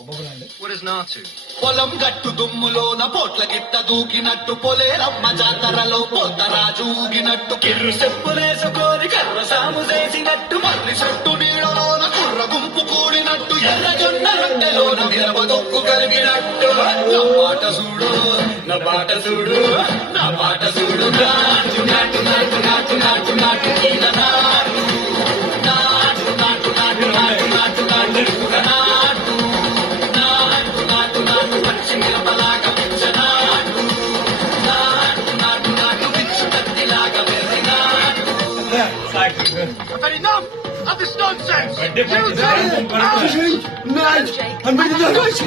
What is not to? పొలం గట్టు దుమ్ములోన పోట్ల గిట్ట దూకినట్టు పొలేరమ్మ జాతరలో పోతరాజు ఊగినట్టు కిర్రు చెప్పులేసుకొని కర్ర సాము చేసినట్టు మర్రి చెట్టు నీడలోన కుర్ర గుంపు కూడినట్టు ఎర్ర జొన్న రొట్టెలోన మిరప దొక్కు కలిగినట్టు నా పాట చూడు నా పాట చూడు నా పాట చూడు నాటు నాటు నాటు నాటు నాటు నాటు ఈల నాటు నాటు నాటు నాటు నాటు నాటు నాటు నాటు నాటు నాటు నాటు పచ్చి మిరపలాగా పెంచనాటు నాటు నాటు నాటు పిచ్చు కత్తిలాగా వెర్రినాటు. I've had enough of this nonsense! Nein! An meine Leute!